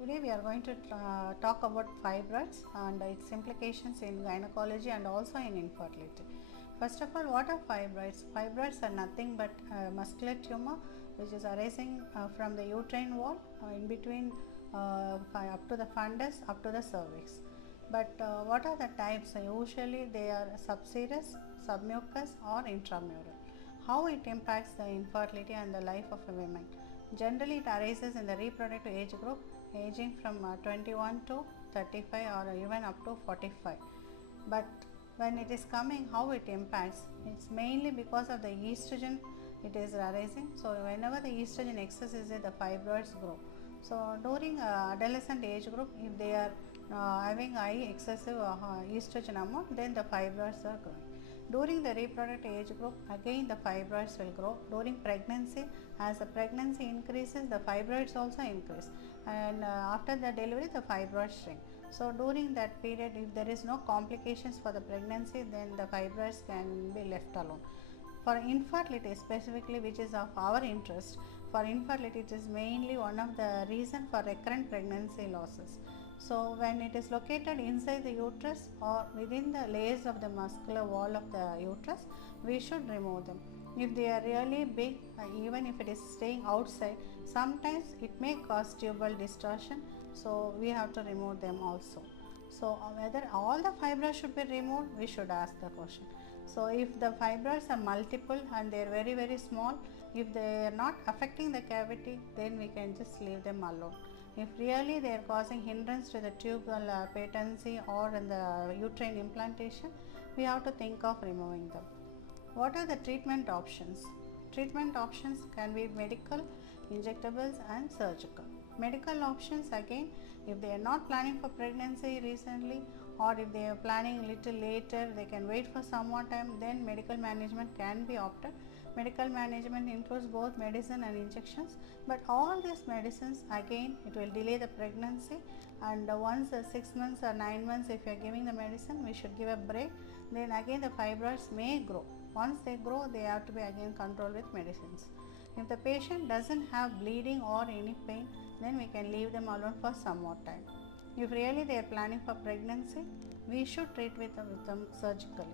Today we are going to talk about fibroids and its implications in gynecology and also in infertility. First of all, what are fibroids? Fibroids are nothing but muscular tumor which is arising from the uterine wall in between up to the fundus up to the cervix. But what are the types? Usually they are subserous, submucous or intramural. How it impacts the infertility and the life of a woman? Generally it arises in the reproductive age group aging from 21 to 35 or even up to 45. But when it is coming, how it impacts? It's mainly because of the estrogen it is arising. So whenever the estrogen excess is there, the fibroids grow. So during adolescent age group, if they are having high excessive estrogen amount, then the fibroids are growing. During the reproductive age group, again the fibroids will grow. During pregnancy, as the pregnancy increases, the fibroids also increase, and after the delivery the fibroids shrink. So during that period, if there is no complications for the pregnancy, then the fibroids can be left alone. For infertility specifically, which is of our interest, for infertility it is mainly one of the reason for recurrent pregnancy losses. So when it is located inside the uterus or within the layers of the muscular wall of the uterus, we should remove them. If they are really big, even if it is staying outside, sometimes it may cause tubal distortion, so we have to remove them also. So whether all the fibroids should be removed, we should ask the question. So if the fibroids are multiple and they are very small, if they are not affecting the cavity, then we can just leave them alone. If really they are causing hindrance to the tubal patency or in the uterine implantation, we have to think of removing them. What are the treatment options? Treatment options can be medical, injectables and surgical. Medical options, again, if they are not planning for pregnancy recently or if they are planning little later, they can wait for some more time, then medical management can be opted. Medical management includes both medicine and injections, but all these medicines, again, it will delay the pregnancy, and once 6 months or 9 months if you are giving the medicine, we should give a break. Then again the fibroids may grow. Once they grow, they have to be again controlled with medicines. If the patient doesn't have bleeding or any pain, then we can leave them alone for some more time. If really they are planning for pregnancy, we should treat with them surgically.